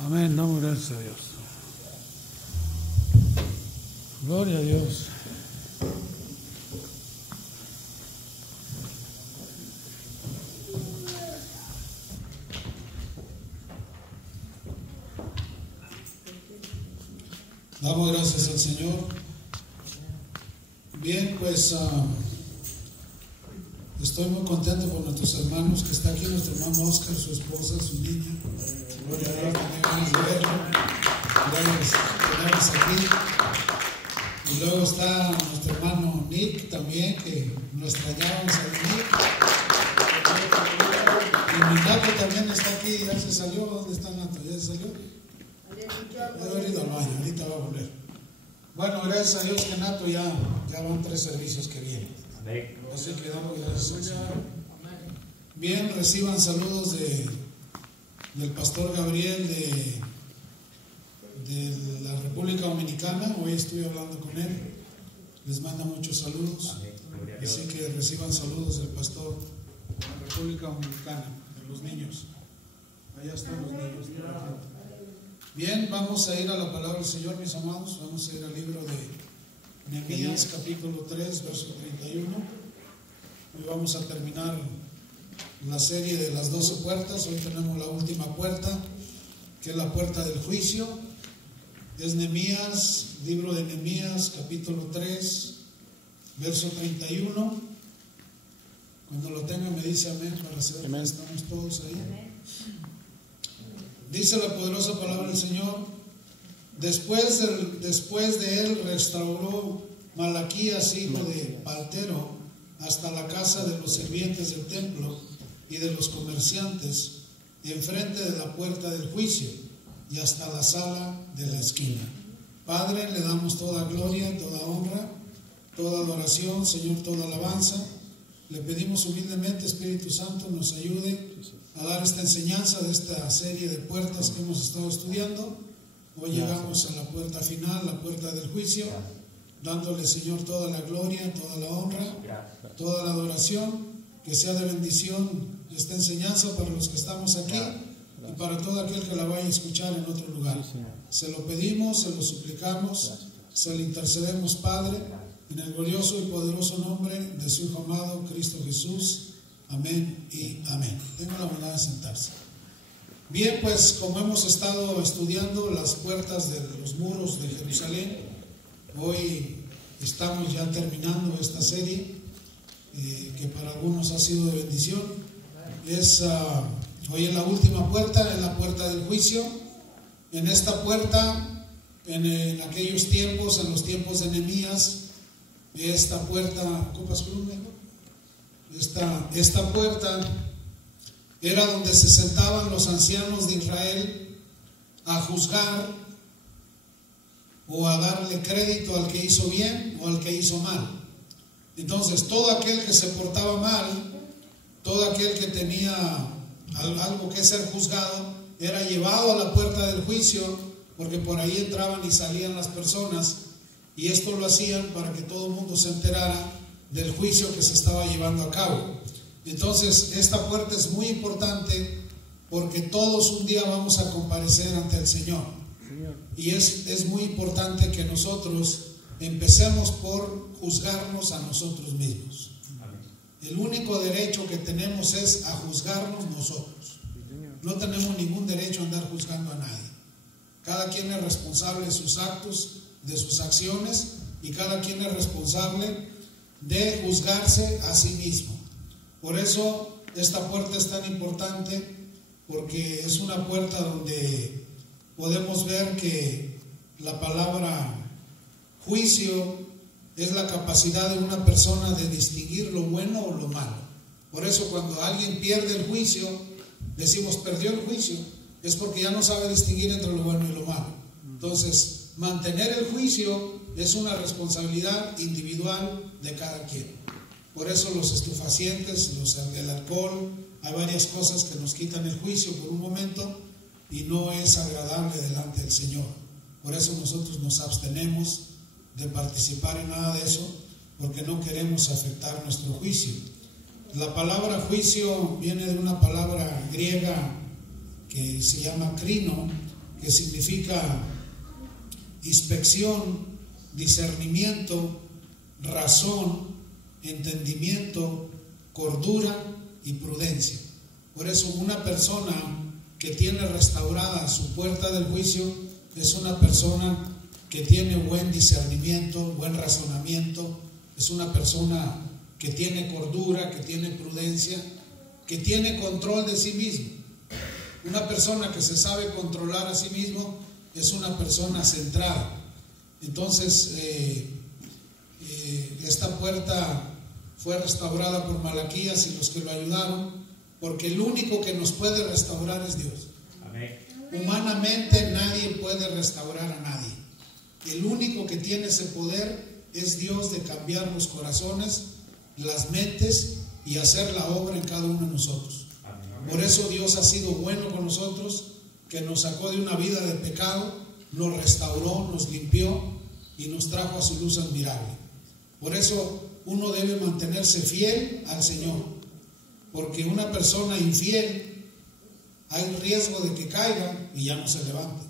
Amén, damos gracias a Dios. Gloria a Dios. Damos gracias al Señor. Bien, pues estoy muy contento por nuestros hermanos, que está aquí nuestro hermano Oscar, su esposa, su niña. Gloria a Dios, también ganas de verlo. Tenemos aquí. Y luego está nuestro hermano Nick también, que nos extrañábamos a Nick. Y mi Nato también está aquí, ya se salió. ¿Dónde está Nato? ¿Ya se salió? He ido al baño, ahorita va a volver. Bueno, gracias a Dios que Nato ya van 3 servicios que vienen. Así que damos gracias al Señor. Bien, reciban saludos del pastor Gabriel de la República Dominicana. Hoy estuve hablando con él. Les manda muchos saludos. Así que reciban saludos del pastor de la República Dominicana, de los niños. Allá están los niños. Bien, vamos a ir a la palabra del Señor, mis amados. Vamos a ir al libro de Nehemías, capítulo 3, verso 31. Hoy vamos a terminar la serie de las 12 puertas. Hoy tenemos la última puerta, que es la puerta del juicio. Es Nehemías, libro de Nehemías, capítulo 3, verso 31. Cuando lo tenga me dice amén, para saber que estamos todos ahí. Amén. Dice la poderosa palabra del Señor: después de él restauró Malaquías, hijo de Paltero, hasta la casa de los sirvientes del templo y de los comerciantes, enfrente de la puerta del juicio, y hasta la sala de la esquina. Padre, le damos toda gloria, toda honra, toda adoración, Señor, toda alabanza. Le pedimos humildemente, Espíritu Santo, nos ayude a dar esta enseñanza de esta serie de puertas que hemos estado estudiando. Hoy llegamos a la puerta final, la puerta del juicio, dándole, Señor, toda la gloria, toda la honra, toda la adoración. Que sea de bendición esta enseñanza para los que estamos aquí y para todo aquel que la vaya a escuchar en otro lugar. Se lo pedimos, se lo suplicamos, se lo intercedemos, Padre, en el glorioso y poderoso nombre de su Hijo amado, Cristo Jesús. Amén y amén. Tengo la bondad de sentarse. Bien, pues como hemos estado estudiando las puertas de los muros de Jerusalén, hoy estamos ya terminando esta serie, que para algunos ha sido de bendición. Hoy es la última puerta, es la puerta del juicio. En esta puerta, en aquellos tiempos, en los tiempos de Nehemías, esta puerta, esta puerta era donde se sentaban los ancianos de Israel a juzgar o a darle crédito al que hizo bien o al que hizo mal. Entonces, todo aquel que se portaba mal, todo aquel que tenía algo que ser juzgado, era llevado a la puerta del juicio, porque por ahí entraban y salían las personas, y esto lo hacían para que todo el mundo se enterara del juicio que se estaba llevando a cabo. Entonces, esta puerta es muy importante, porque todos un día vamos a comparecer ante el Señor, y es muy importante que nosotros empecemos por juzgarnos a nosotros mismos. El único derecho que tenemos es a juzgarnos nosotros. No tenemos ningún derecho a andar juzgando a nadie. Cada quien es responsable de sus actos, de sus acciones, y cada quien es responsable de juzgarse a sí mismo. Por eso esta puerta es tan importante, porque es una puerta donde podemos ver que la palabra juicio es la capacidad de una persona de distinguir lo bueno o lo malo. Por eso cuando alguien pierde el juicio, decimos perdió el juicio, es porque ya no sabe distinguir entre lo bueno y lo malo. Entonces, mantener el juicio es una responsabilidad individual de cada quien. Por eso los estupefacientes, el alcohol, hay varias cosas que nos quitan el juicio por un momento y no es agradable delante del Señor. Por eso nosotros nos abstenemos de participar en nada de eso, porque no queremos afectar nuestro juicio. La palabra juicio viene de una palabra griega que se llama crino, que significa inspección, discernimiento, razón, entendimiento, cordura y prudencia. Por eso una persona que tiene restaurada su puerta del juicio es una persona que tiene buen discernimiento, buen razonamiento, es una persona que tiene cordura, que tiene prudencia, que tiene control de sí mismo. Una persona que se sabe controlar a sí mismo es una persona centrada. Entonces, esta puerta fue restaurada por Malaquías y los que lo ayudaron, porque el único que nos puede restaurar es Dios. Amén. Humanamente nadie puede restaurar a nadie. El único que tiene ese poder es Dios, de cambiar los corazones, las mentes y hacer la obra en cada uno de nosotros. Por eso Dios ha sido bueno con nosotros, que nos sacó de una vida de pecado, nos restauró, nos limpió y nos trajo a su luz admirable. Por eso uno debe mantenerse fiel al Señor, porque una persona infiel hay riesgo de que caiga y ya no se levante.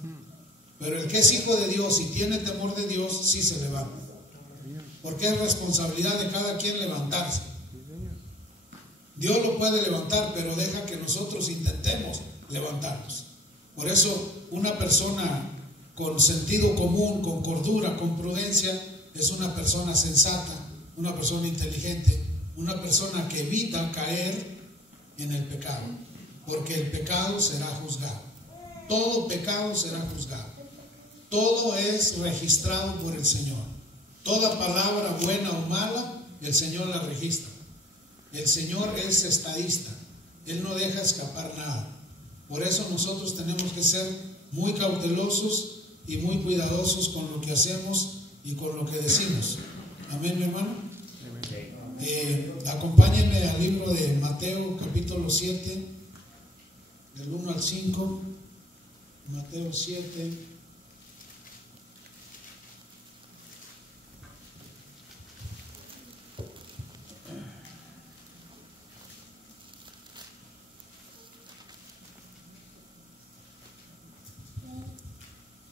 Pero el que es hijo de Dios y tiene temor de Dios, sí se levanta, porque es responsabilidad de cada quien levantarse. Dios lo puede levantar, pero deja que nosotros intentemos levantarnos. Por eso una persona con sentido común, con cordura, con prudencia, es una persona sensata, una persona inteligente, una persona que evita caer en el pecado, porque el pecado será juzgado. Todo pecado será juzgado. Todo es registrado por el Señor. Toda palabra buena o mala, el Señor la registra. El Señor es estadista. Él no deja escapar nada. Por eso nosotros tenemos que ser muy cautelosos y muy cuidadosos con lo que hacemos y con lo que decimos. Amén, mi hermano. Acompáñenme al libro de Mateo, capítulo 7, del 1 al 5. Mateo 7.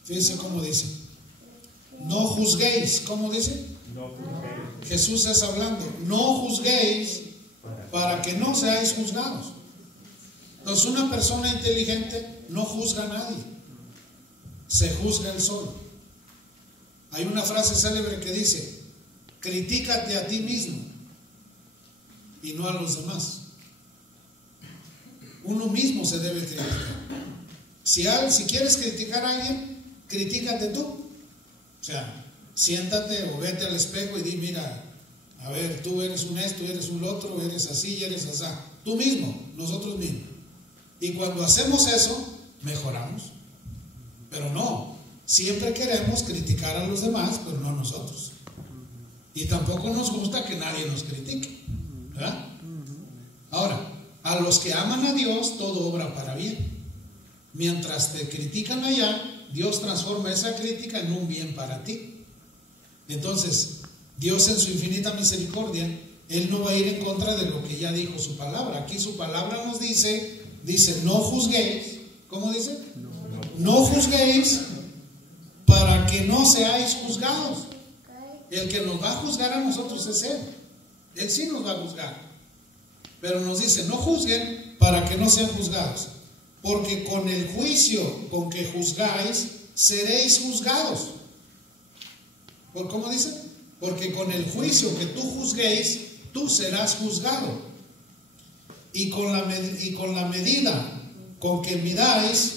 Fíjense cómo dice: no juzguéis. ¿Cómo dice? No juzguéis. Jesús es hablando. No juzguéis para que no seáis juzgados. Entonces, una persona inteligente no juzga a nadie, se juzga él solo. Hay una frase célebre que dice: critícate a ti mismo y no a los demás. Uno mismo se debe criticar. Si quieres criticar a alguien, critícate tú. O sea, siéntate o vete al espejo y di: mira, a ver, tú eres un esto, eres un otro, eres así y eres así. Tú mismo, nosotros mismos. Y cuando hacemos eso, mejoramos. Pero no, siempre queremos criticar a los demás, pero no a nosotros. Y tampoco nos gusta que nadie nos critique, ¿verdad? Ahora, a los que aman a Dios, todo obra para bien. Mientras te critican allá, Dios transforma esa crítica en un bien para ti. Entonces, Dios en su infinita misericordia, Él no va a ir en contra de lo que ya dijo su palabra. Aquí su palabra nos dice, no juzguéis. ¿Cómo dice? No juzguéis para que no seáis juzgados. El que nos va a juzgar a nosotros es Él. Él sí nos va a juzgar. Pero nos dice: no juzguen para que no sean juzgados. Porque con el juicio con que juzgáis, seréis juzgados. ¿Cómo dice? Porque con el juicio que tú juzguéis, tú serás juzgado. Y con la medida con que midáis,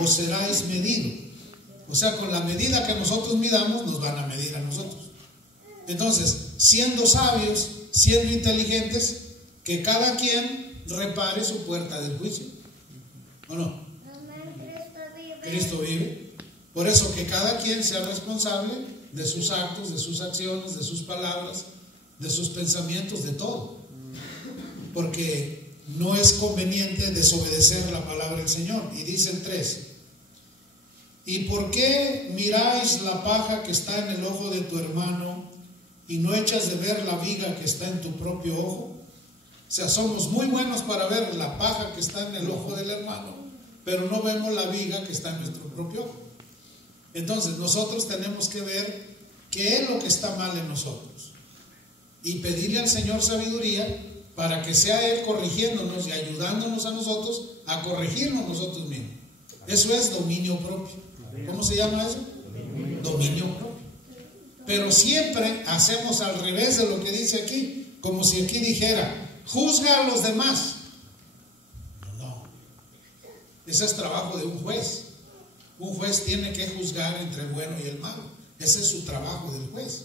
os seráis medido. O sea, con la medida que nosotros midamos, nos van a medir a nosotros. Entonces, siendo sabios, siendo inteligentes, que cada quien repare su puerta del juicio. ¿O no? Cristo vive. Por eso que cada quien sea responsable de sus actos, de sus acciones, de sus palabras, de sus pensamientos, de todo. Porque no es conveniente desobedecer la palabra del Señor. Y dice el 13: ¿y por qué miráis la paja que está en el ojo de tu hermano y no echas de ver la viga que está en tu propio ojo? O sea, somos muy buenos para ver la paja que está en el ojo del hermano, pero no vemos la viga que está en nuestro propio ojo. Entonces nosotros tenemos que ver qué es lo que está mal en nosotros y pedirle al Señor sabiduría para que sea Él corrigiéndonos y ayudándonos a nosotros a corregirnos nosotros mismos. Eso es dominio propio. ¿Cómo se llama eso? Dominio propio. Pero siempre hacemos al revés de lo que dice aquí, como si aquí dijera, juzga a los demás. No. Ese es trabajo de un juez. Un juez tiene que juzgar entre el bueno y el malo. Ese es su trabajo del juez.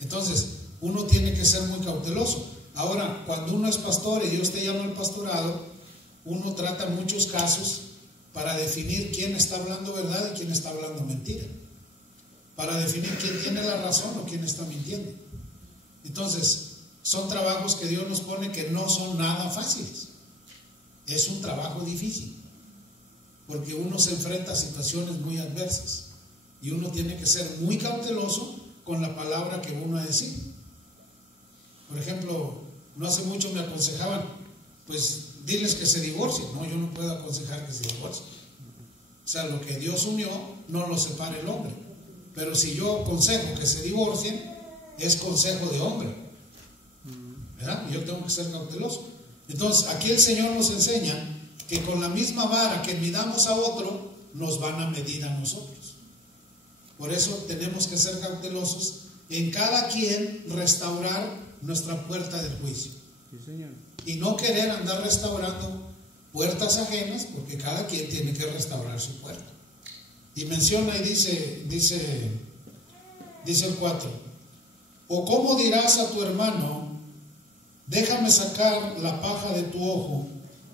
Entonces, uno tiene que ser muy cauteloso. Ahora, cuando uno es pastor y Dios te llama al pastorado, uno trata muchos casos para definir quién está hablando verdad y quién está hablando mentira. Para definir quién tiene la razón o quién está mintiendo. Entonces, son trabajos que Dios nos pone que no son nada fáciles. Es un trabajo difícil, porque uno se enfrenta a situaciones muy adversas y uno tiene que ser muy cauteloso con la palabra que uno va a decir. Por ejemplo, no hace mucho me aconsejaban, pues diles que se divorcien. No, yo no puedo aconsejar que se divorcien. O sea, lo que Dios unió no lo separa el hombre. Pero si yo aconsejo que se divorcien, es consejo de hombre, ¿verdad? Yo tengo que ser cauteloso. Entonces, aquí el Señor nos enseña que con la misma vara que midamos a otro, nos van a medir a nosotros. Por eso tenemos que ser cautelosos en cada quien restaurar nuestra puerta del juicio. Sí, Señor. Y no querer andar restaurando puertas ajenas, porque cada quien tiene que restaurar su puerta. Y menciona y dice el 4, o cómo dirás a tu hermano, déjame sacar la paja de tu ojo,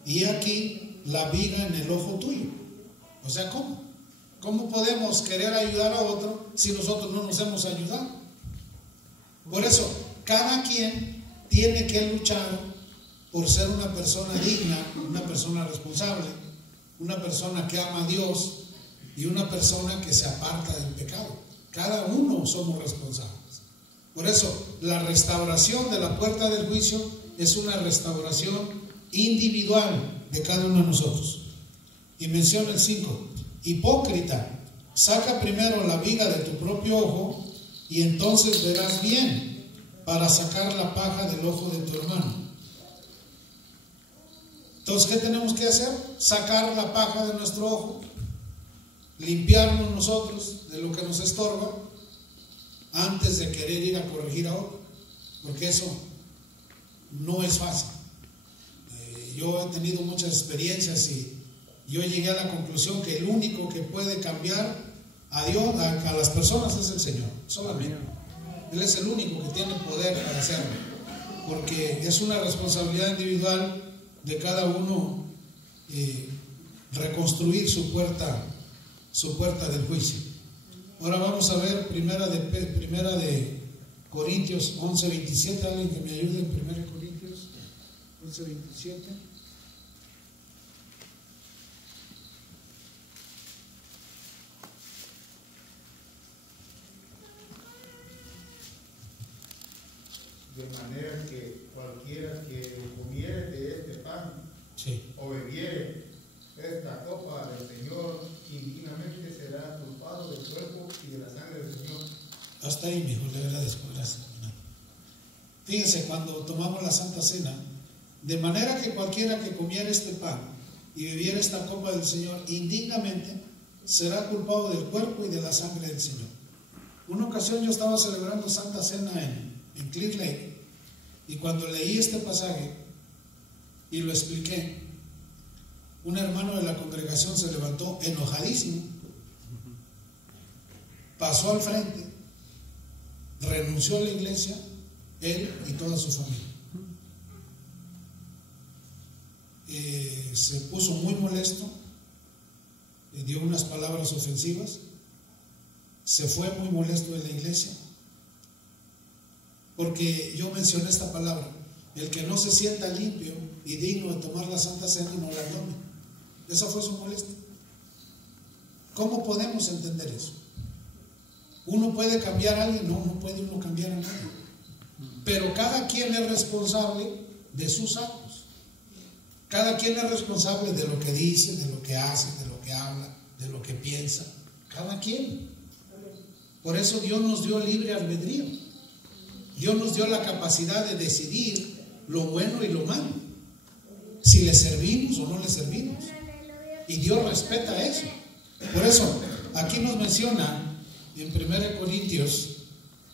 y aquí la viga en el ojo tuyo. O sea, ¿cómo podemos querer ayudar a otro si nosotros no nos hemos ayudado? Por eso, cada quien tiene que luchar por ser una persona digna, una persona responsable, una persona que ama a Dios y una persona que se aparta del pecado. Cada uno somos responsables. Por eso, la restauración de la puerta del juicio es una restauración individual de cada uno de nosotros. Y menciona el 5, hipócrita, saca primero la viga de tu propio ojo y entonces verás bien para sacar la paja del ojo de tu hermano. Entonces, ¿qué tenemos que hacer? Sacar la paja de nuestro ojo, limpiarnos nosotros de lo que nos estorba antes de querer ir a corregir a otro, porque eso no es fácil. Yo he tenido muchas experiencias y yo llegué a la conclusión que el único que puede cambiar a Dios, a las personas, es el Señor, solamente. Él es el único que tiene poder para hacerlo, porque es una responsabilidad individual de cada uno reconstruir su puerta del juicio. Ahora vamos a ver primera de Corintios 11:27. Alguien que me ayude en 1 Corintios 11:27. De manera que cualquiera que comiere de este pan, Sí. o bebiere esta copa del Señor, indignamente será culpado del cuerpo y de la sangre del Señor. Hasta ahí, mi hijo, le agradezco. Gracias. Fíjense, cuando tomamos la Santa Cena, de manera que cualquiera que comiera este pan y bebiera esta copa del Señor, indignamente será culpado del cuerpo y de la sangre del Señor. Una ocasión yo estaba celebrando Santa Cena en Clear Lake, y cuando leí este pasaje y lo expliqué, un hermano de la congregación se levantó enojadísimo, pasó al frente, renunció a la iglesia, él y toda su familia. Se puso muy molesto, dio unas palabras ofensivas, se fue muy molesto de la iglesia, porque yo mencioné esta palabra: el que no se sienta limpio y digno de tomar la Santa Cena no la tome. Esa fue su molestia. ¿Cómo podemos entender eso? ¿Uno puede cambiar a alguien? No puede uno cambiar a nadie. Pero cada quien es responsable de sus actos. Cada quien es responsable de lo que dice, de lo que hace, de lo que habla, de lo que piensa. Cada quien. Por eso Dios nos dio libre albedrío. Dios nos dio la capacidad de decidir lo bueno y lo malo, si le servimos o no le servimos. Y Dios respeta eso. Por eso aquí nos menciona en 1 Corintios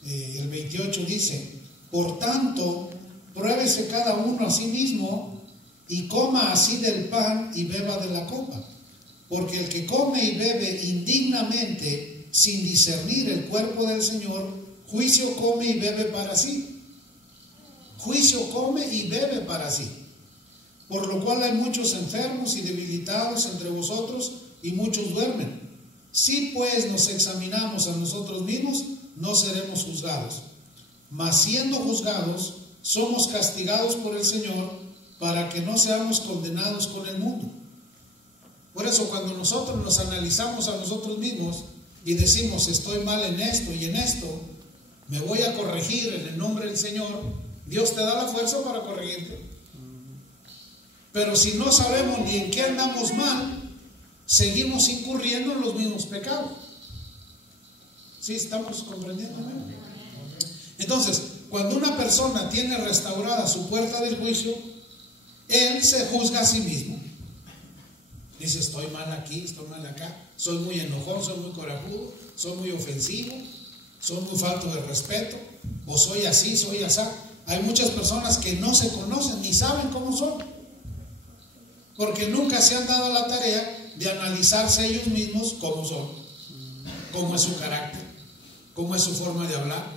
el 28, dice: por tanto, pruébese cada uno a sí mismo y coma así del pan y beba de la copa. Porque el que come y bebe indignamente, sin discernir el cuerpo del Señor, juicio come y bebe para sí. Juicio come y bebe para sí. Por lo cual hay muchos enfermos y debilitados entre vosotros, y muchos duermen. Si pues nos examinamos a nosotros mismos, no seremos juzgados. Mas siendo juzgados, somos castigados por el Señor, para que no seamos condenados con el mundo. Por eso, cuando nosotros nos analizamos a nosotros mismos y decimos: estoy mal en esto y en esto, me voy a corregir en el nombre del Señor, Dios te da la fuerza para corregirte. Pero si no sabemos ni en qué andamos mal, seguimos incurriendo en los mismos pecados. ¿Sí estamos comprendiendo? Entonces, cuando una persona tiene restaurada su puerta del juicio, él se juzga a sí mismo. Dice: estoy mal aquí, estoy mal acá, soy muy enojón, soy muy corajudo, soy muy ofensivo, soy muy falto de respeto, o soy así, soy asá. Hay muchas personas que no se conocen ni saben cómo son, porque nunca se han dado la tarea de analizarse ellos mismos cómo son, cómo es su carácter, cómo es su forma de hablar.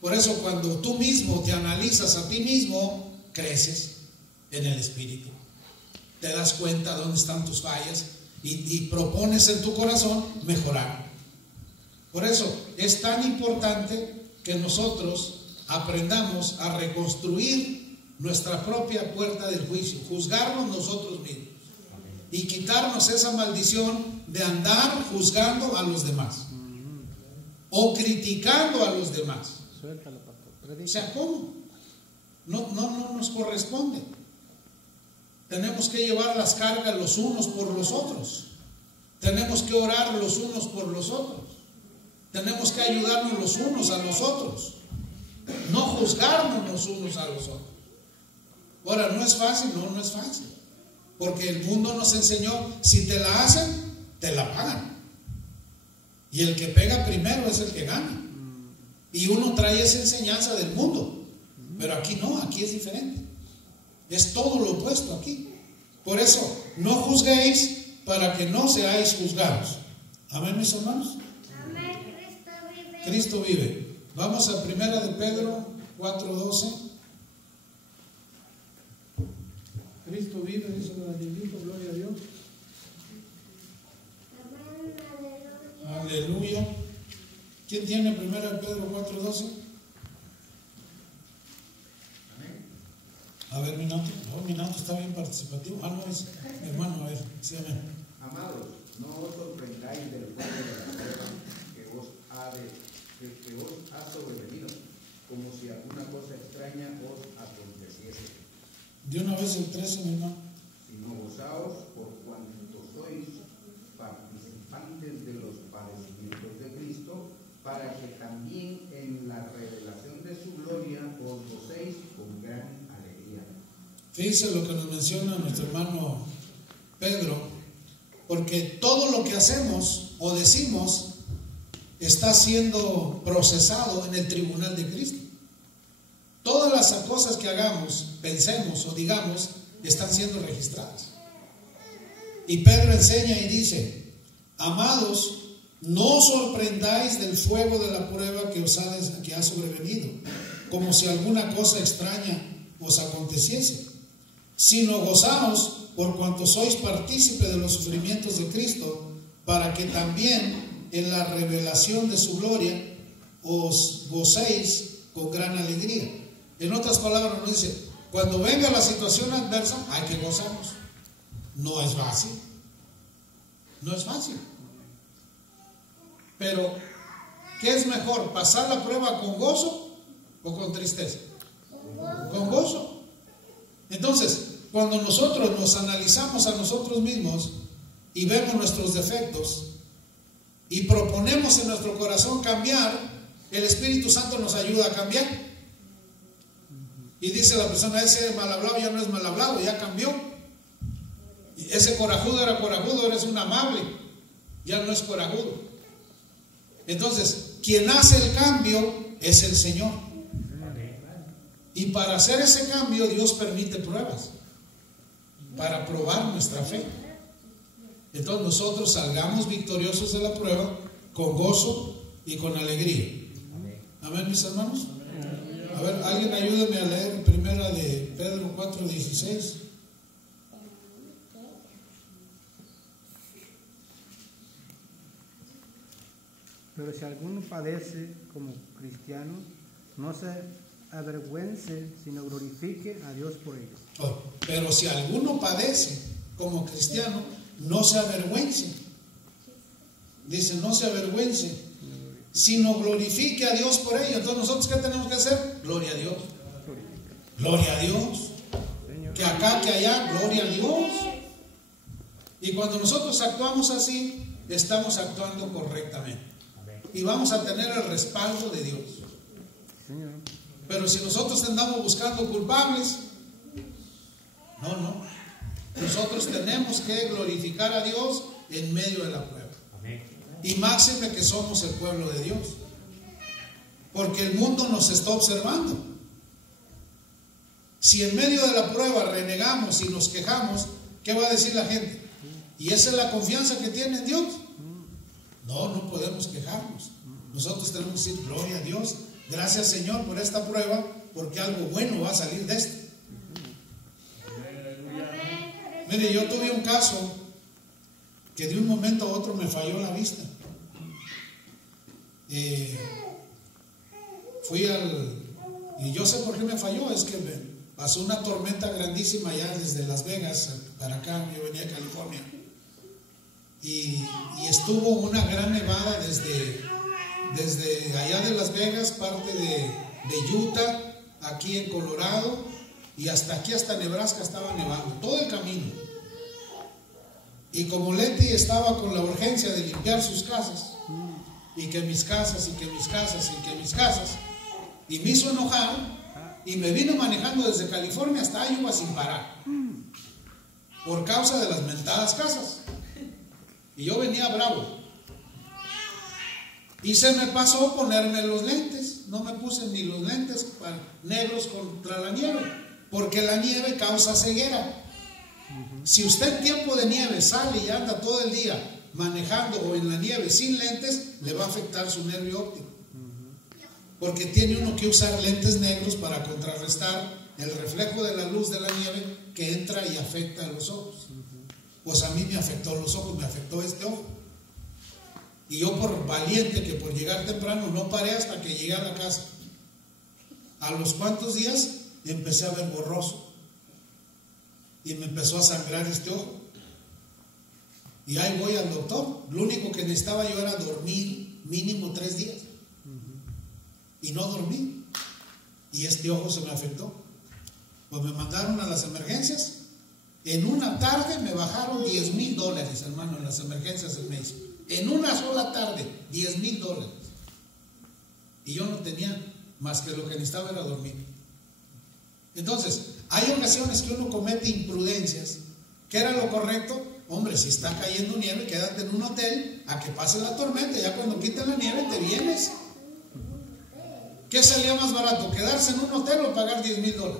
Por eso, cuando tú mismo te analizas a ti mismo, creces en el espíritu. Te das cuenta dónde están tus fallas y propones en tu corazón mejorar. Por eso es tan importante que nosotros aprendamos a reconstruir nuestra propia puerta del juicio, juzgarnos nosotros mismos y quitarnos esa maldición de andar juzgando a los demás o criticando a los demás. O sea, ¿cómo? No nos corresponde. Tenemos que llevar las cargas los unos por los otros. Tenemos que orar los unos por los otros. Tenemos que ayudarnos los unos a los otros. No juzgarnos los unos a los otros. Ahora, ¿no es fácil? No es fácil. Porque el mundo nos enseñó: si te la hacen, te la pagan. Y el que pega primero es el que gana. Y uno trae esa enseñanza del mundo. Pero aquí no, aquí es diferente. Es todo lo opuesto aquí. Por eso, no juzguéis para que no seáis juzgados. Amén, mis hermanos. Amén. Cristo vive. Vamos a 1 de Pedro 4:12. Cristo vive, dice el Danielito, gloria a Dios. Amén. Aleluya. ¿Quién tiene 1 de Pedro 4:12? A ver, mi noto está bien participativo. No es, mi hermano, a ver, sí, amén. Amados, no os sorprendáis del fuego de la prueba que os ha sobrevenido, como si alguna cosa extraña os aconteciese. De una vez el 13, mi hermano. Sino gozaos por cuanto sois participantes de los padecimientos de Cristo, para que también en la revelación de su gloria os gocéis con gran alegría. Fíjense lo que nos menciona nuestro hermano Pedro, porque todo lo que hacemos o decimos está siendo procesado en el tribunal de Cristo. Todas las cosas que hagamos, pensemos o digamos, están siendo registradas. Y Pedro enseña y dice: amados, no os sorprendáis del fuego de la prueba que ha sobrevenido, como si alguna cosa extraña os aconteciese, sino gozaos por cuanto sois partícipes de los sufrimientos de Cristo, para que también en la revelación de su gloria os gocéis con gran alegría. En otras palabras nos dice: cuando venga la situación adversa, hay que gozarnos. No es fácil. No es fácil. Pero, ¿qué es mejor? ¿Pasar la prueba con gozo o con tristeza? Con gozo. Entonces, cuando nosotros nos analizamos a nosotros mismos y vemos nuestros defectos y proponemos en nuestro corazón cambiar, el Espíritu Santo nos ayuda a cambiar. Y dice la persona, ese mal hablado ya no es mal hablado, ya cambió. Y ese corajudo era corajudo, ahora es un amable, ya no es corajudo. Entonces, quien hace el cambio es el Señor. Y para hacer ese cambio, Dios permite pruebas para probar nuestra fe. Entonces nosotros salgamos victoriosos de la prueba con gozo y con alegría. Amén, mis hermanos. A ver, alguien ayúdeme a leer primera de Pedro 4:16. Pero si alguno padece como cristiano, no se avergüence, sino glorifique a Dios por ello. Oh, pero si alguno padece como cristiano, no se avergüence. Dice, no se avergüence, sino glorifique a Dios por ello. Entonces, ¿nosotros qué tenemos que hacer? Gloria a Dios. Gloria a Dios. Que acá, que allá, gloria a Dios. Y cuando nosotros actuamos así, estamos actuando correctamente. Y vamos a tener el respaldo de Dios. Pero si nosotros andamos buscando culpables, no. Nosotros tenemos que glorificar a Dios en medio de la prueba. Y máxime que somos el pueblo de Dios. Porque el mundo nos está observando. Si en medio de la prueba renegamos y nos quejamos, ¿qué va a decir la gente? ¿Y esa es la confianza que tiene en Dios? No podemos quejarnos. Nosotros tenemos que decir, gloria a Dios. Gracias, Señor, por esta prueba, porque algo bueno va a salir de esto. Mire, yo tuve un caso que de un momento a otro me falló la vista. Y yo sé por qué me falló, es que pasó una tormenta grandísima ya desde Las Vegas para acá, yo venía de California. Y estuvo una gran nevada desde allá de Las Vegas, parte de Utah, aquí en Colorado, y hasta aquí, hasta Nebraska estaba nevando, todo el camino. Y como Leti estaba con la urgencia de limpiar sus casas, y que mis casas, y que mis casas, y que mis casas, y me hizo enojar, y me vino manejando desde California hasta Iowa sin parar, por causa de las mentadas casas. Y yo venía bravo. Y se me pasó ponerme los lentes. No me puse ni los lentes negros contra la nieve, porque la nieve causa ceguera. Si usted en tiempo de nieve sale y anda todo el día manejando o en la nieve sin lentes, le va a afectar su nervio óptico. Porque tiene uno que usar lentes negros para contrarrestar el reflejo de la luz de la nieve que entra y afecta a los ojos. Pues a mí me afectó los ojos, me afectó este ojo. Y yo, por valiente que por llegar temprano, no paré hasta que llegué a la casa. A los cuantos días empecé a ver borroso y me empezó a sangrar este ojo. Y ahí voy al doctor. Lo único que necesitaba yo era dormir mínimo 3 días. Y no dormí. Y este ojo se me afectó. Pues me mandaron a las emergencias. En una tarde me bajaron $10,000, hermano, en las emergencias del mes. En una sola tarde, $10,000. Y yo no tenía más que lo que necesitaba era dormir. Entonces, hay ocasiones que uno comete imprudencias. ¿Qué era lo correcto? Hombre, si está cayendo nieve, quédate en un hotel a que pase la tormenta. Ya cuando quiten la nieve, te vienes. ¿Qué salía más barato? ¿Quedarse en un hotel o pagar $10,000?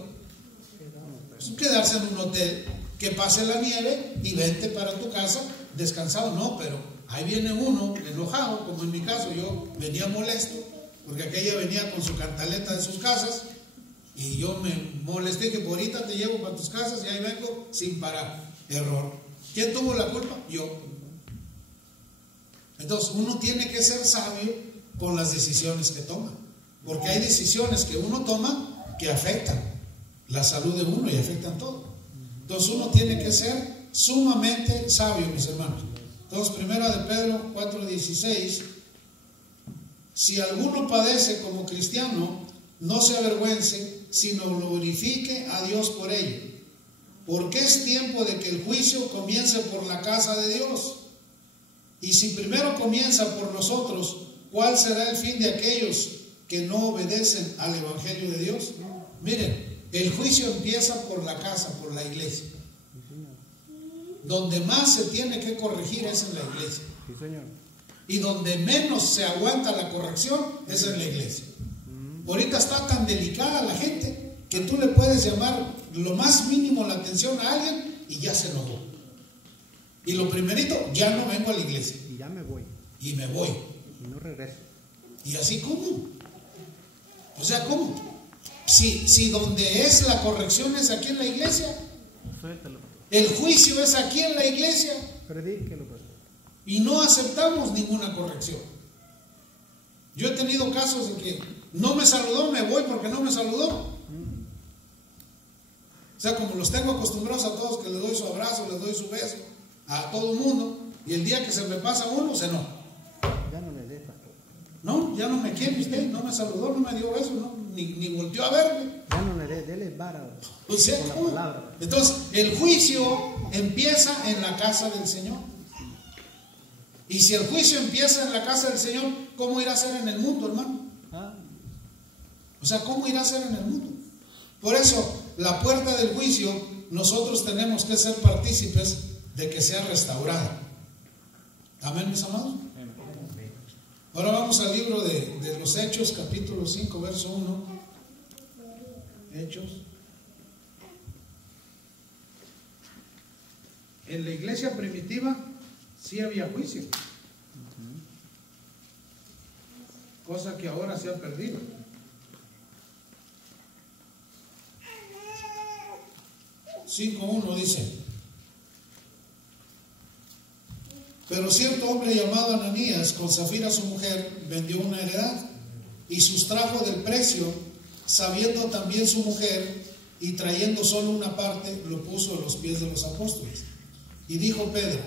Pues quedarse en un hotel, que pase la nieve y vente para tu casa descansado. No, pero ahí viene uno enojado, como en mi caso. Yo venía molesto porque aquella venía con su cantaleta de sus casas y yo me molesté que por ahorita te llevo para tus casas y ahí vengo sin parar. Error. ¿Quién tuvo la culpa? Yo. Entonces uno tiene que ser sabio con las decisiones que toma, porque hay decisiones que uno toma que afectan la salud de uno y afectan todo. Entonces uno tiene que ser sumamente sabio, mis hermanos. Entonces, primera de Pedro 4:16, si alguno padece como cristiano, no se avergüence, sino glorifique a Dios por ello. porque es tiempo de que el juicio comience por la casa de Dios. Y si primero comienza por nosotros, ¿cuál será el fin de aquellos que no obedecen al Evangelio de Dios? Miren, el juicio empieza por la casa, por la iglesia. Donde más se tiene que corregir es en la iglesia. Sí, Señor. Y donde menos se aguanta la corrección es en la iglesia. Ahorita está tan delicada la gente que tú le puedes llamar lo más mínimo la atención a alguien y ya se enojó. Y lo primerito, ya no vengo a la iglesia. Y ya me voy. Y me voy. Y no regreso. ¿Y así cómo? O sea, ¿cómo? Si donde es la corrección es aquí en la iglesia, Suéltalo. el juicio es aquí en la iglesia, Predíquelo, pastor. y no aceptamos ninguna corrección. Yo he tenido casos de que no me saludó, me voy porque no me saludó. O sea, como los tengo acostumbrados a todos, que les doy su abrazo, les doy su beso, a todo el mundo, y el día que se me pasa uno, se enoja. Ya no le dé, pastor. No, ya no me quiere usted, no me saludó, no me dio beso, no, ni volteó a verme. Ya no le dé, dele vara. O sea, Con la ¿cómo? palabra. Entonces, el juicio empieza en la casa del Señor. Y si el juicio empieza en la casa del Señor, ¿cómo irá a ser en el mundo, hermano? O sea, ¿cómo irá a ser en el mundo? Por eso, la puerta del juicio, nosotros tenemos que ser partícipes de que sea restaurada. Amén, mis amados. Ahora vamos al libro de los Hechos, capítulo 5, verso 1. Hechos. En la iglesia primitiva sí había juicio, cosa que ahora se ha perdido. Cinco 1 dice: pero cierto hombre llamado Ananías, con Zafira su mujer, vendió una heredad y sustrajo del precio, sabiendo también su mujer, y trayendo solo una parte, lo puso a los pies de los apóstoles. Y dijo Pedro: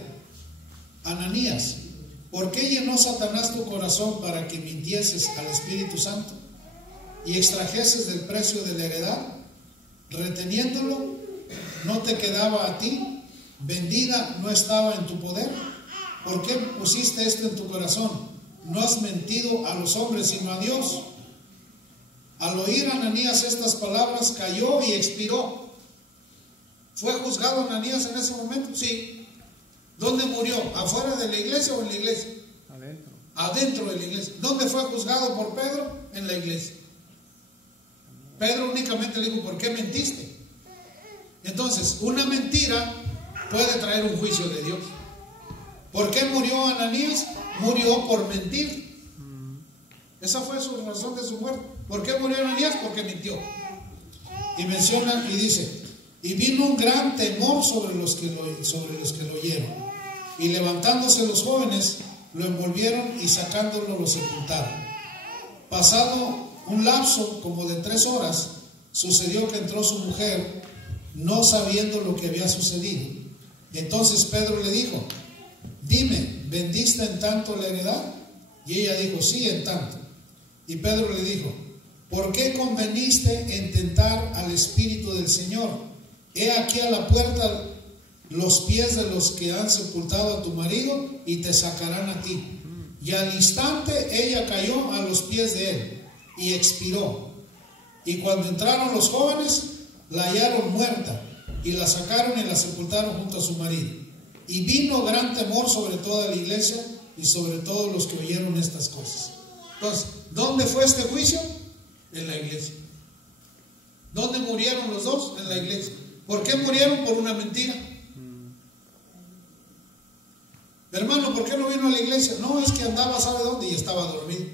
Ananías, ¿por qué llenó Satanás tu corazón para que mintieses al Espíritu Santo y extrajeses del precio de la heredad? Reteniéndolo, ¿no te quedaba a ti? ¿Vendida no estaba en tu poder? ¿Por qué pusiste esto en tu corazón? No has mentido a los hombres, sino a Dios. Al oír Ananías estas palabras, cayó y expiró. ¿Fue juzgado Ananías en ese momento? Sí. ¿Dónde murió? ¿Afuera de la iglesia o en la iglesia? Adentro. Adentro de la iglesia. ¿Dónde fue juzgado por Pedro? En la iglesia. Pedro únicamente le dijo: ¿por qué mentiste? Entonces, una mentira puede traer un juicio de Dios. ¿Por qué murió Ananías? Murió por mentir. Esa fue su razón de su muerte. ¿Por qué murió Ananías? Porque mintió. Y menciona y dice: y vino un gran temor sobre los que lo oyeron. Y levantándose los jóvenes, lo envolvieron y sacándolo lo sepultaron. Pasado un lapso como de 3 horas, sucedió que entró su mujer, no sabiendo lo que había sucedido. Entonces Pedro le dijo: dime, ¿vendiste en tanto la heredad? Y ella dijo: sí, en tanto. Y Pedro le dijo: ¿por qué conveniste en tentar al Espíritu del Señor? He aquí a la puerta los pies de los que han sepultado a tu marido y te sacarán a ti. Y al instante ella cayó a los pies de él y expiró. Y cuando entraron los jóvenes, la hallaron muerta y la sacaron y la sepultaron junto a su marido. Y vino gran temor sobre toda la iglesia y sobre todos los que oyeron estas cosas. Entonces, ¿dónde fue este juicio? En la iglesia. ¿Dónde murieron los dos? En la iglesia. ¿Por qué murieron? Por una mentira. Hermano, ¿por qué no vino a la iglesia? No, es que andaba, ¿sabe dónde? Y estaba dormido.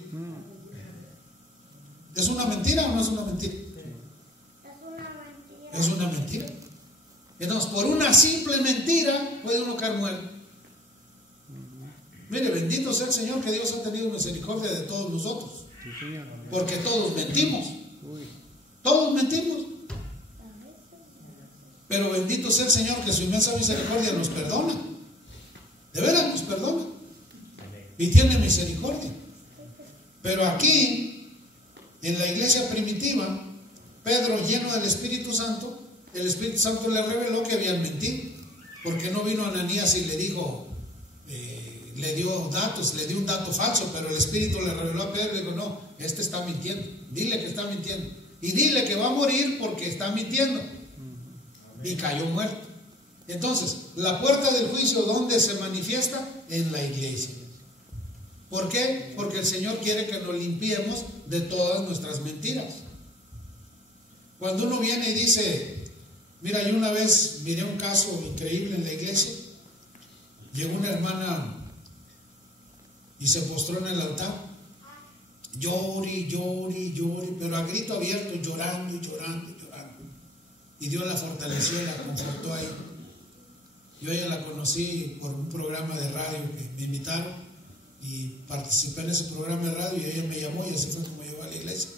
¿Es una mentira o no es una mentira? Es una mentira. Entonces, por una simple mentira puede uno caer muerto. Mire, bendito sea el Señor, que Dios ha tenido misericordia de todos nosotros. Porque todos mentimos. Todos mentimos. Pero bendito sea el Señor, que su inmensa misericordia nos perdona. De veras nos perdona. Y tiene misericordia. Pero aquí, en la iglesia primitiva, Pedro, lleno del Espíritu Santo, el Espíritu Santo le reveló que habían mentido, porque no vino Ananías y le dijo, le dio datos, le dio un dato falso, pero el Espíritu le reveló a Pedro y le dijo, no, este está mintiendo, dile que está mintiendo, y dile que va a morir porque está mintiendo. Y cayó muerto. Entonces, la puerta del juicio, ¿dónde se manifiesta? En la iglesia. ¿Por qué? Porque el Señor quiere que nos limpiemos de todas nuestras mentiras. Cuando uno viene y dice, mira, yo una vez miré un caso increíble en la iglesia. Llegó una hermana y se postró en el altar, llore, pero a grito abierto, llorando. Y Dios la fortaleció, la confortó ahí. Yo a ella la conocí por un programa de radio que me invitaron y participé en ese programa de radio, y ella me llamó y así fue como llegó a la iglesia.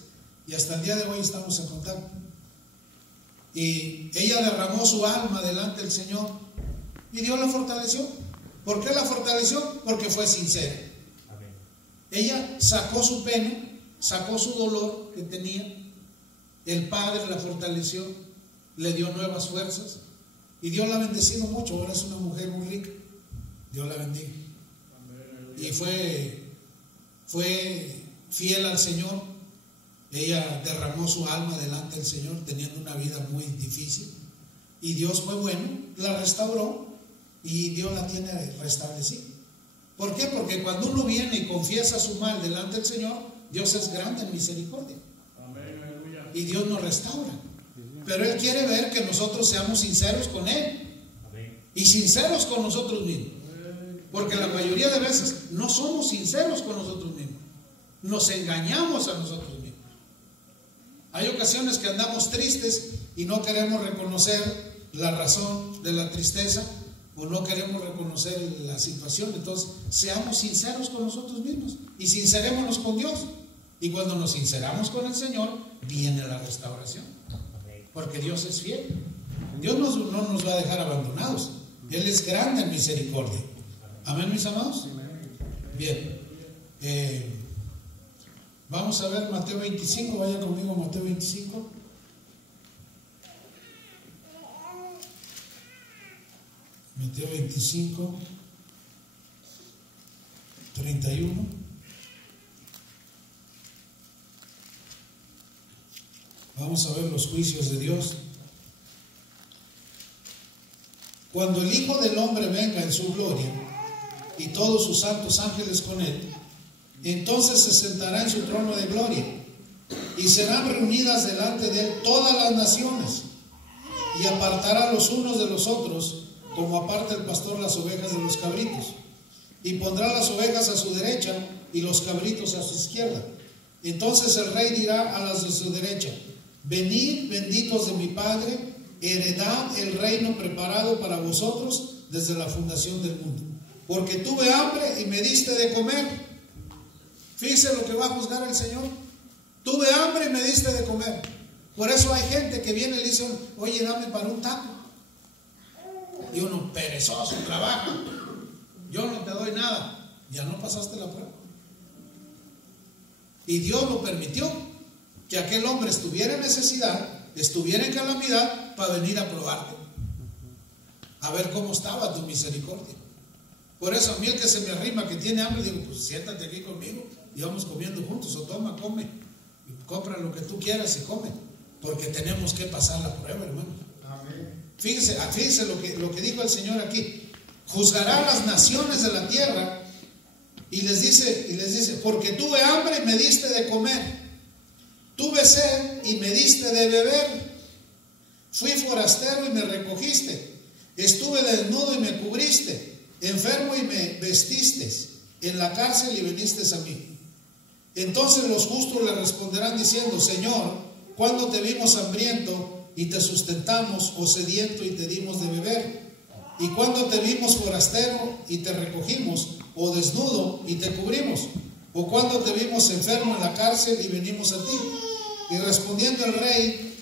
Y hasta el día de hoy estamos en contacto. Y ella derramó su alma delante del Señor y Dios la fortaleció. ¿Por qué la fortaleció? Porque fue sincera. Ella sacó su pena, sacó su dolor que tenía. El Padre la fortaleció, le dio nuevas fuerzas y Dios la ha bendecido mucho. Ahora es una mujer muy rica. Dios la bendiga. Y fue fiel al Señor. Ella derramó su alma delante del Señor teniendo una vida muy difícil, y Dios fue bueno, la restauró y Dios la tiene restablecida. ¿Por qué? Porque cuando uno viene y confiesa su mal delante del Señor, Dios es grande en misericordia. Y Dios nos restaura. Pero Él quiere ver que nosotros seamos sinceros con Él y sinceros con nosotros mismos. Porque la mayoría de veces no somos sinceros con nosotros mismos. Nos engañamos a nosotros mismos. Hay ocasiones que andamos tristes y no queremos reconocer la razón de la tristeza, o no queremos reconocer la situación. Entonces, seamos sinceros con nosotros mismos y sincerémonos con Dios. Y cuando nos sinceramos con el Señor, viene la restauración. Porque Dios es fiel. Dios no nos va a dejar abandonados. Él es grande en misericordia. Amén, mis amados. Bien. Vamos a ver Mateo 25. Vaya conmigo a Mateo 25. Mateo 25, 31. Vamos a ver los juicios de Dios. Cuando el Hijo del Hombre venga en su gloria y todos sus santos ángeles con él, entonces se sentará en su trono de gloria y serán reunidas delante de él todas las naciones, y apartará los unos de los otros, como aparta el pastor las ovejas de los cabritos, y pondrá las ovejas a su derecha y los cabritos a su izquierda. Entonces el rey dirá a las de su derecha: venid, benditos de mi Padre, heredad el reino preparado para vosotros desde la fundación del mundo. Porque tuve hambre y me diste de comer. Fíjese lo que va a juzgar el Señor. Tuve hambre y me diste de comer. Por eso hay gente que viene y le dice: oye, dame para un taco. Y uno, perezoso, trabaja, yo no te doy nada. Ya no pasaste la prueba. Y Dios lo permitió, que aquel hombre estuviera en necesidad, estuviera en calamidad, para venir a probarte, a ver cómo estaba tu misericordia. Por eso a mí el que se me arrima, que tiene hambre, digo: pues siéntate aquí conmigo y vamos comiendo juntos, o toma, come, y compra lo que tú quieras y come, porque tenemos que pasar la prueba, hermano. Fíjese lo que dijo el Señor aquí: juzgará a las naciones de la tierra, y les dice: porque tuve hambre y me diste de comer, tuve sed y me diste de beber, fui forastero y me recogiste, estuve desnudo y me cubriste, enfermo y me vestiste, en la cárcel y viniste a mí. Entonces los justos le responderán diciendo: Señor, ¿cuándo te vimos hambriento y te sustentamos, o sediento y te dimos de beber? ¿Y cuándo te vimos forastero y te recogimos, o desnudo y te cubrimos? ¿O cuándo te vimos enfermo en la cárcel y venimos a ti? Y respondiendo el rey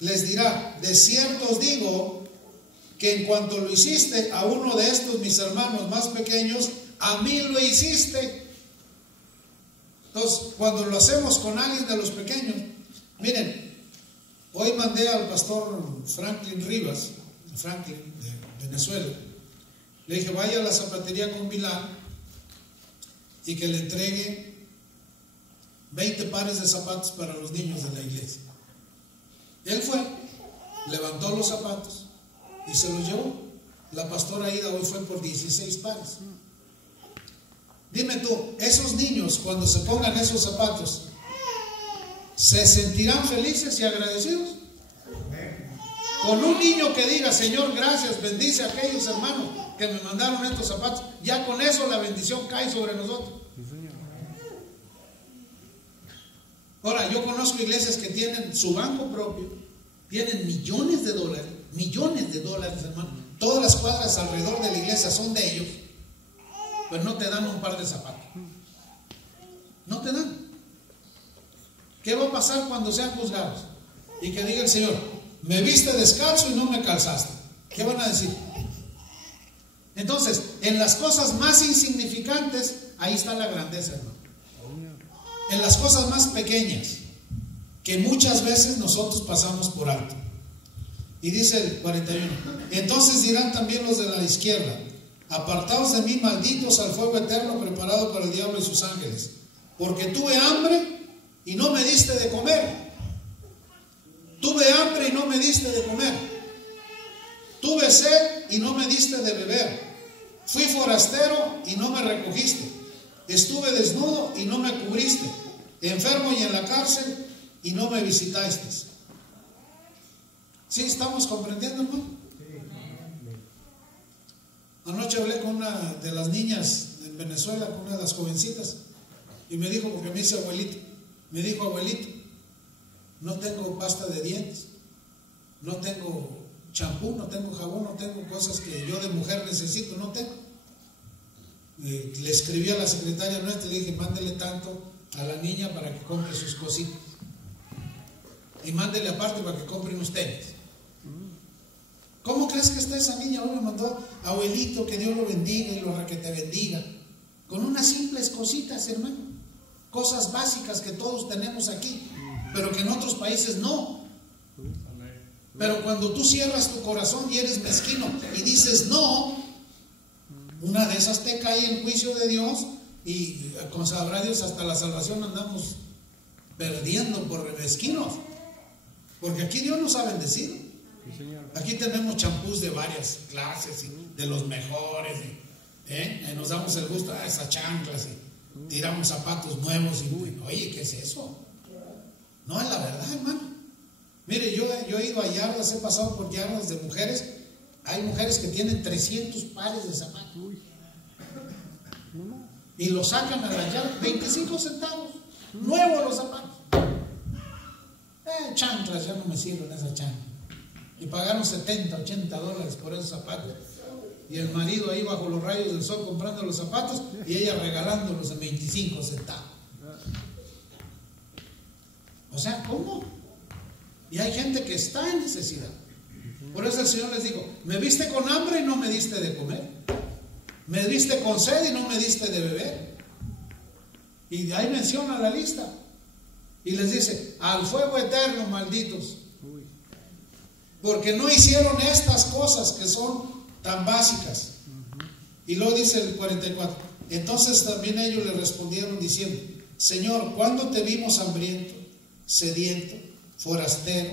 les dirá: de cierto os digo que en cuanto lo hiciste a uno de estos mis hermanos más pequeños, a mí lo hiciste. Entonces, cuando lo hacemos con alguien de los pequeños, miren, Hoy mandé al pastor Franklin Rivas, Franklin de Venezuela. Le dije, vaya a la zapatería con Bilal y que le entregue 20 pares de zapatos para los niños de la iglesia. Él fue, levantó los zapatos y se los llevó. La pastora Ida hoy fue por 16 pares. Dime tú, esos niños cuando se pongan esos zapatos, ¿se sentirán felices y agradecidos? Con un niño que diga, Señor, gracias, bendice a aquellos hermanos que me mandaron estos zapatos, ya con eso la bendición cae sobre nosotros. Ahora, yo conozco iglesias que tienen su banco propio, tienen millones de dólares, hermano. Todas las cuadras alrededor de la iglesia son de ellos, pues no te dan un par de zapatos. No te dan. ¿Qué va a pasar cuando sean juzgados? Y que diga el Señor, me viste descalzo y no me calzaste. ¿Qué van a decir? Entonces, en las cosas más insignificantes, ahí está la grandeza, hermano. En las cosas más pequeñas, que muchas veces nosotros pasamos por alto. Y dice el 41, entonces dirán también los de la izquierda, apartaos de mí, malditos, al fuego eterno preparado para el diablo y sus ángeles, porque tuve hambre y no me diste de comer. Tuve hambre y no me diste de comer. Tuve sed y no me diste de beber. Fui forastero y no me recogiste. Estuve desnudo y no me cubriste. Enfermo y en la cárcel y no me visitaste. ¿Sí estamos comprendiendo, hermano? Anoche hablé con una de las niñas en Venezuela, con una de las jovencitas, y me dijo, porque me dice abuelito, me dijo, abuelito, no tengo pasta de dientes, no tengo champú, no tengo jabón, no tengo cosas que yo de mujer necesito, no tengo. Le escribí a la secretaria nuestra y le dije, mándele tanto a la niña para que compre sus cositas, y mándele aparte para que compre unos tenis. ¿Cómo crees que está esa niña? Hoy me mandó, abuelito, que Dios lo bendiga y que te bendiga, con unas simples cositas, hermano, cosas básicas que todos tenemos aquí, pero que en otros países no. Pero cuando tú cierras tu corazón y eres mezquino y dices no, una de esas te cae en juicio de Dios, y como sabrá Dios, hasta la salvación andamos perdiendo por mezquinos, porque aquí Dios nos ha bendecido. Aquí tenemos champús de varias clases y de los mejores, y nos damos el gusto a esas chanclas y tiramos zapatos nuevos y oye, ¿qué es eso? No, es la verdad, hermano. Mire, yo he ido a yardas, he pasado por yardas de mujeres. Hay mujeres que tienen 300 pares de zapatos y los sacan a la yarda, 25 centavos, nuevos los zapatos. Chanclas, ya no me sirven esas chanclas. Y pagaron $70, $80 por esos zapatos. Y el marido ahí bajo los rayos del sol comprando los zapatos y ella regalándolos en 25 centavos. O sea, ¿cómo? Y hay gente que está en necesidad. Por eso el Señor les dijo, me viste con hambre y no me diste de comer. Me viste con sed y no me diste de beber. Y de ahí menciona la lista. Y les dice, al fuego eterno, malditos. Porque no hicieron estas cosas que son tan básicas. Y luego dice el 44, entonces también ellos le respondieron diciendo, Señor, ¿cuándo te vimos hambriento, sediento, forastero,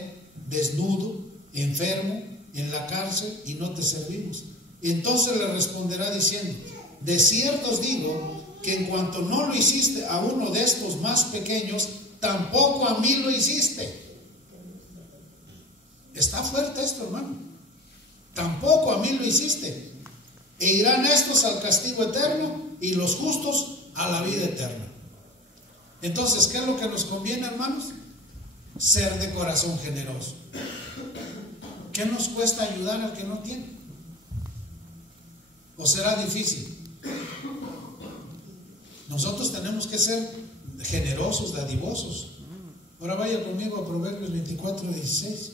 desnudo, enfermo, en la cárcel y no te servimos? Y entonces le responderá diciendo, de cierto os digo que en cuanto no lo hiciste a uno de estos más pequeños, tampoco a mí lo hiciste. Está fuerte esto, hermano. Tampoco a mí lo hiciste. E irán estos al castigo eterno y los justos a la vida eterna. Entonces, ¿qué es lo que nos conviene, hermanos? Ser de corazón generoso. ¿Qué nos cuesta ayudar al que no tiene? ¿O será difícil? Nosotros tenemos que ser generosos, dadivosos. Ahora vaya conmigo a Proverbios 24:16.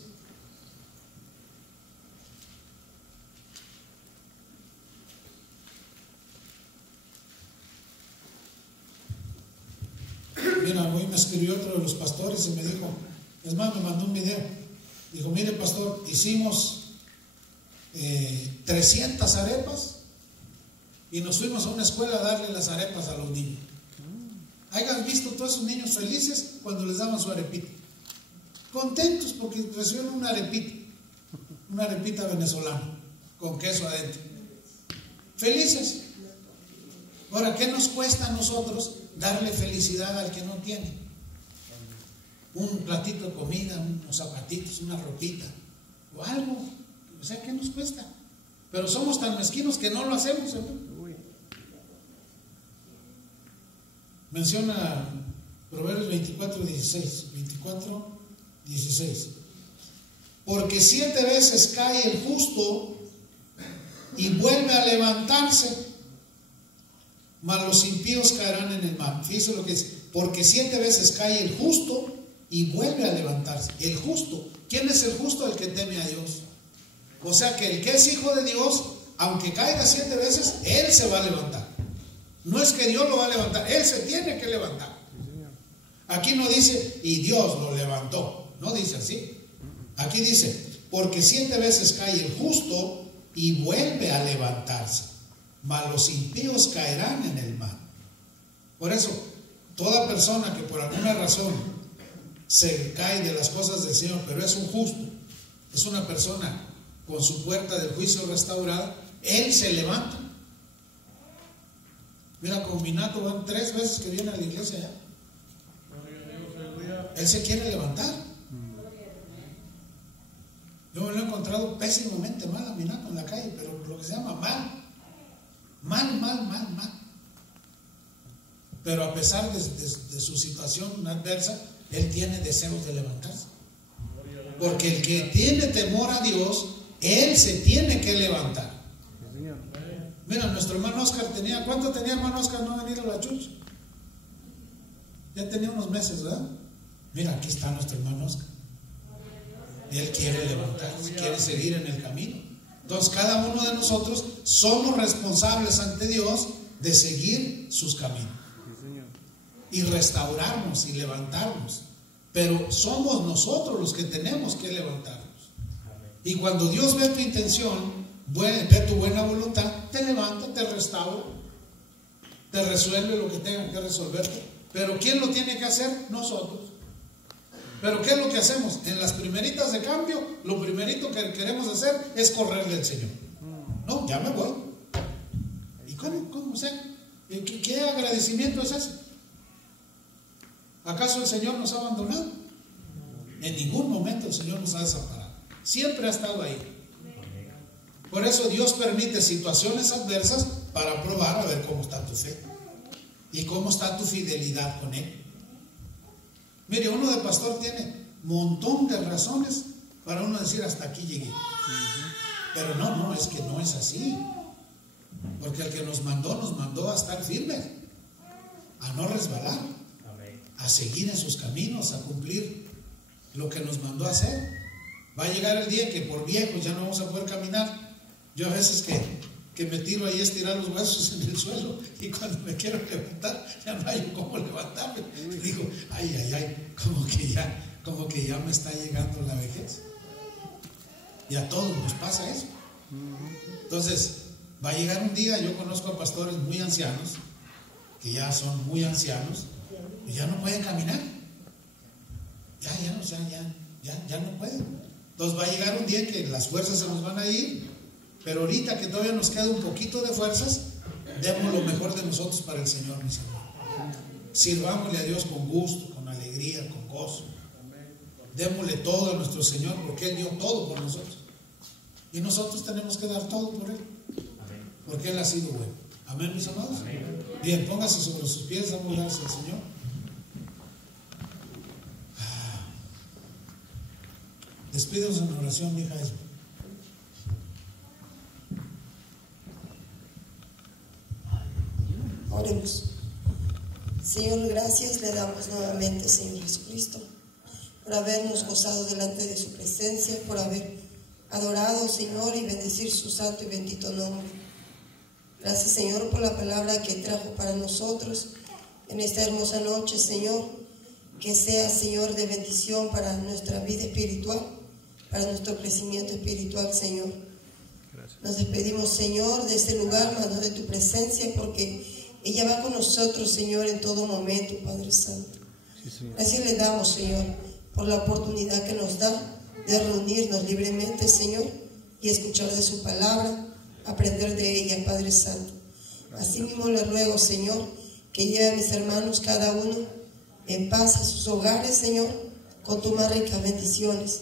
Mira, hoy me escribió otro de los pastores y me dijo, es más, me mandó un video. Dijo, mire pastor, hicimos 300 arepas y nos fuimos a una escuela a darle las arepas a los niños. Hayan visto todos esos niños felices cuando les daban su arepita, contentos porque recibieron una arepita venezolana con queso adentro, felices. Ahora, ¿qué nos cuesta a nosotros darle felicidad al que no tiene? Un platito de comida, unos zapatitos, una ropita o algo. O sea, ¿qué nos cuesta? Pero somos tan mezquinos que no lo hacemos, ¿no? Menciona Proverbios 24:16. Porque 7 veces cae el justo y vuelve a levantarse, mas los impíos caerán en el mar. Fíjese lo que dice, porque 7 veces cae el justo y vuelve a levantarse. El justo, ¿quién es el justo? El que teme a Dios. O sea que el que es hijo de Dios, aunque caiga 7 veces, él se va a levantar. No es que Dios lo va a levantar, él se tiene que levantar. Aquí no dice, y Dios lo levantó, no dice así. Aquí dice, porque 7 veces cae el justo y vuelve a levantarse, mas los impíos caerán en el mar. Por eso, toda persona que por alguna razón se cae de las cosas del Señor, pero es un justo, es una persona con su puerta del juicio restaurada, él se levanta. Mira, con Minato van 3 veces que viene a la iglesia ya. Él se quiere levantar. Yo me lo he encontrado pésimamente mal a Minato en la calle, pero lo que se llama mal. Pero a pesar de su situación adversa, él tiene deseos de levantarse. Porque el que tiene temor a Dios, él se tiene que levantar. Mira, nuestro hermano Oscar tenía, ¿cuánto tenía hermano Oscar no venir a la chucha? Ya tenía unos meses, ¿verdad? Mira, aquí está nuestro hermano Oscar. Él quiere levantarse, quiere seguir en el camino. Entonces cada uno de nosotros somos responsables ante Dios de seguir sus caminos y restaurarnos y levantarnos. Pero somos nosotros los que tenemos que levantarnos. Y cuando Dios ve tu intención, ve tu buena voluntad, te levanta, te restaura, te resuelve lo que tenga que resolverte. Pero ¿quién lo tiene que hacer? Nosotros. Pero ¿qué es lo que hacemos? En las primeritas de cambio, lo primerito que queremos hacer es correr del Señor. No, ya me voy. ¿Y cómo? O sea, ¿qué agradecimiento es ese? ¿Acaso el Señor nos ha abandonado? En ningún momento el Señor nos ha desamparado. Siempre ha estado ahí. Por eso Dios permite situaciones adversas para probar a ver cómo está tu fe y cómo está tu fidelidad con Él. Mire, uno de pastor tiene un montón de razones para uno decir hasta aquí llegué. Pero no, es que no es así. Porque el que nos mandó a estar firmes, a no resbalar, a seguir en sus caminos, a cumplir lo que nos mandó a hacer. Va a llegar el día que por viejos ya no vamos a poder caminar. Yo a veces que me tiro ahí a estirar los huesos en el suelo y cuando me quiero levantar ya no hay cómo levantarme. Digo, ay, como que ya me está llegando la vejez. Y a todos nos pasa eso. Entonces, va a llegar un día, yo conozco a pastores muy ancianos, que ya son muy ancianos, y ya no pueden caminar. Ya no pueden. Entonces va a llegar un día que las fuerzas se nos van a ir. Pero ahorita que todavía nos queda un poquito de fuerzas, demos lo mejor de nosotros para el Señor, mis hermanos. Sirvámosle a Dios con gusto, con alegría, con gozo. Démosle todo a nuestro Señor porque Él dio todo por nosotros. Y nosotros tenemos que dar todo por Él. Porque Él ha sido bueno. Amén, mis amados. Bien, póngase sobre sus pies, damos gracias al Señor. Despídenos en oración, mi hija. Oremos. Señor, gracias le damos nuevamente, Señor Jesucristo, por habernos gozado delante de su presencia, por haber adorado, Señor, y bendecir su santo y bendito nombre. Gracias, Señor, por la palabra que trajo para nosotros en esta hermosa noche, Señor. Que sea, Señor, de bendición para nuestra vida espiritual, para nuestro crecimiento espiritual, Señor. Nos despedimos, Señor, de este lugar, más no de tu presencia, porque ella va con nosotros, Señor, en todo momento, Padre Santo. Gracias le damos, Señor, por la oportunidad que nos da de reunirnos libremente, Señor, y escuchar de su palabra, aprender de ella, Padre Santo. Asimismo le ruego, Señor, que lleve a mis hermanos cada uno en paz a sus hogares, Señor, con tus más ricas bendiciones.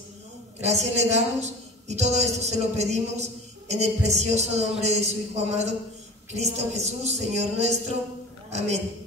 Gracias le damos y todo esto se lo pedimos en el precioso nombre de su Hijo amado, Cristo Jesús, Señor nuestro. Amén.